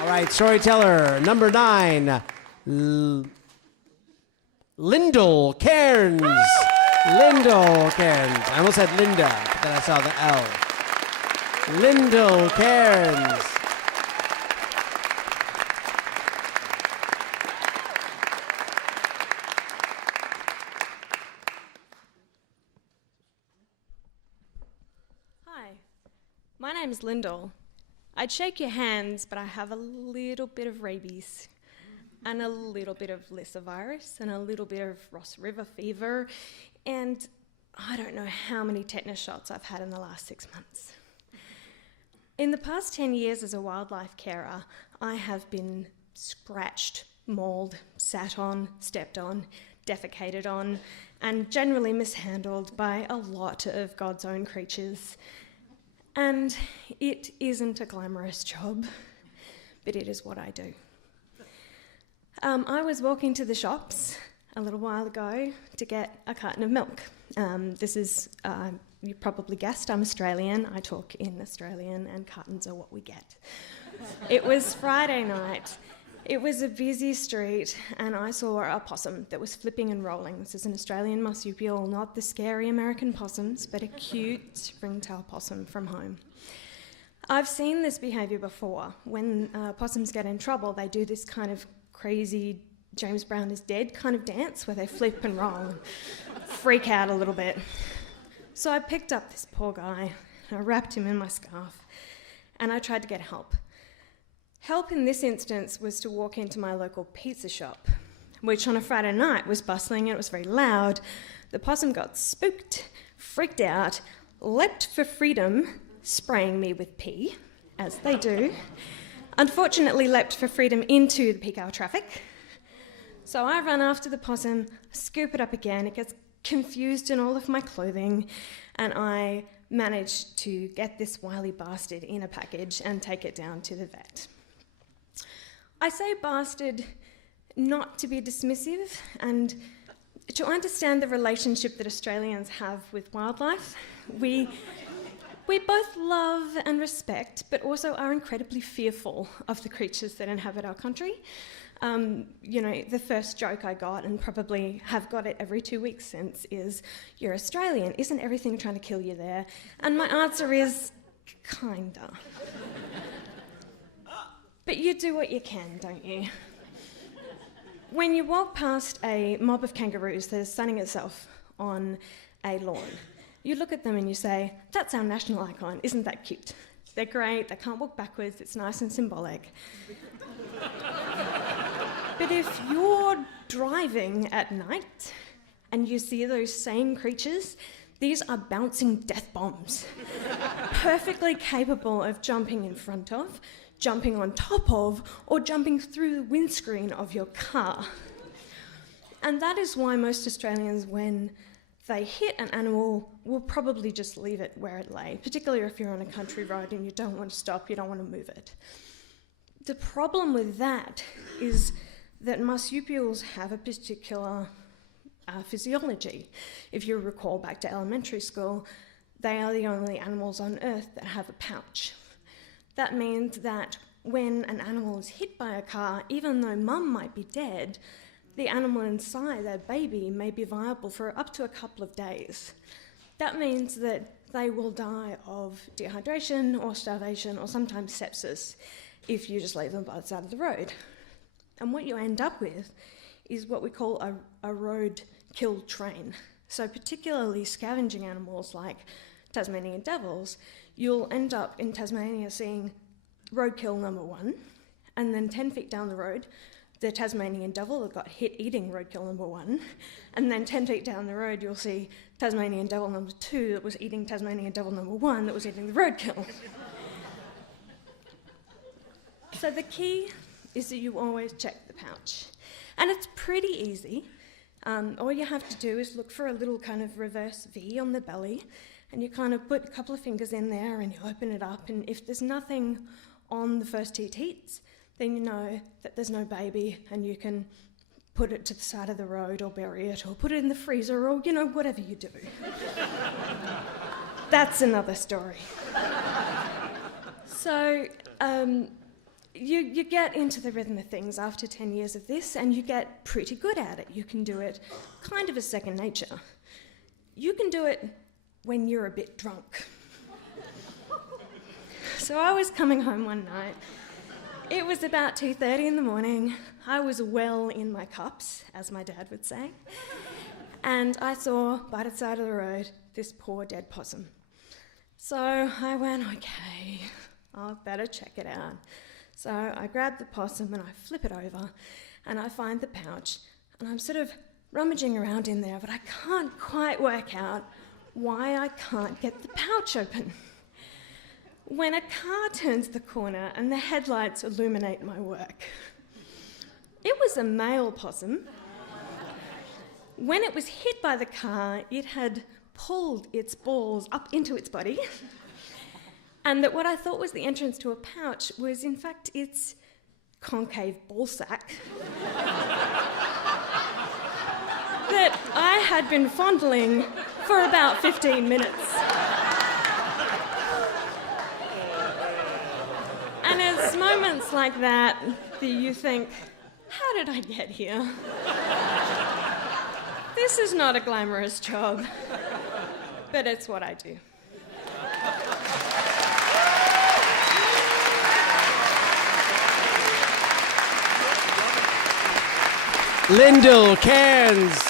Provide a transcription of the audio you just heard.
All right, storyteller number 9, Lyndal Cairns. Lyndal Cairns. I almost said Linda, but then I saw the L. Lyndal Cairns. Hi, my name's Lyndal. I'd shake your hands, but I have a little bit of rabies and a little bit of Lissa virus and a little bit of Ross River fever, and I don't know how many tetanus shots I've had in the last 6 months. In the past 10 years as a wildlife carer, I have been scratched, mauled, sat on, stepped on, defecated on, and generally mishandled by a lot of God's own creatures. And it isn't a glamorous job, but it is what I do. I was walking to the shops a little while ago to get a carton of milk. This is, you probably guessed, I'm Australian. I talk in Australian, and cartons are what we get. It was Friday night. It was a busy street, and I saw a possum that was flipping and rolling. This is an Australian marsupial, not the scary American possums, but a cute ringtail possum from home. I've seen this behaviour before. When possums get in trouble, they do this kind of crazy James Brown is dead kind of dance where they flip and roll and freak out a little bit. So I picked up this poor guy, and I wrapped him in my scarf, and I tried to get help. Help in this instance was to walk into my local pizza shop, which on a Friday night was bustling and it was very loud. The possum got spooked, freaked out, leapt for freedom, spraying me with pee, as they do. Unfortunately, leapt for freedom into the peak hour traffic. So I run after the possum, scoop it up again, it gets confused in all of my clothing, and I manage to get this wily bastard in a package and take it down to the vet. I say bastard not to be dismissive and to understand the relationship that Australians have with wildlife. We both love and respect, but also are incredibly fearful of the creatures that inhabit our country. The first joke I got, and probably have got it every 2 weeks since, is, "You're Australian, isn't everything trying to kill you there?" And my answer is, kinda. But you do what you can, don't you? When you walk past a mob of kangaroos that is sunning itself on a lawn, you look at them and you say, "That's our national icon, isn't that cute? They're great, they can't walk backwards, it's nice and symbolic." But if you're driving at night and you see those same creatures, these are bouncing death bombs, perfectly capable of jumping in front of, jumping on top of, or jumping through the windscreen of your car. And that is why most Australians, when they hit an animal, will probably just leave it where it lay, particularly if you're on a country road and you don't want to stop, you don't want to move it. The problem with that is that marsupials have a particular physiology. If you recall back to elementary school, they are the only animals on Earth that have a pouch. That means that when an animal is hit by a car, even though mum might be dead, the animal inside, their baby, may be viable for up to a couple of days. That means that they will die of dehydration or starvation or sometimes sepsis if you just leave them by the side of the road. And what you end up with is what we call a road kill train. So particularly scavenging animals like Tasmanian devils, you'll end up in Tasmania seeing roadkill number 1, and then 10 feet down the road, the Tasmanian devil that got hit eating roadkill number 1, and then 10 feet down the road you'll see Tasmanian devil number 2 that was eating Tasmanian devil number 1 that was eating the roadkill. So the key is that you always check the pouch. And it's pretty easy. All you have to do is look for a little kind of reverse V on the belly, and you kind of put a couple of fingers in there and you open it up, and if there's nothing on the first teats, then you know that there's no baby, and you can put it to the side of the road or bury it or put it in the freezer or, whatever you do. That's another story. So you get into the rhythm of things after 10 years of this, and you get pretty good at it. You can do it kind of as second nature. You can do it when you're a bit drunk. So I was coming home one night. It was about 2:30 in the morning. I was well in my cups, as my dad would say. And I saw, by the side of the road, this poor dead possum. So I went, okay, I'll better check it out. So I grab the possum and I flip it over and I find the pouch, and I'm sort of rummaging around in there, but I can't quite work out why I can't get the pouch open. When a car turns the corner and the headlights illuminate my work. It was a male possum. When it was hit by the car, it had pulled its balls up into its body, and that what I thought was the entrance to a pouch was in fact its concave ball sack that I had been fondling for about 15 minutes. And it's moments like that that you think, how did I get here? This is not a glamorous job, but it's what I do. Lyndal Cairns.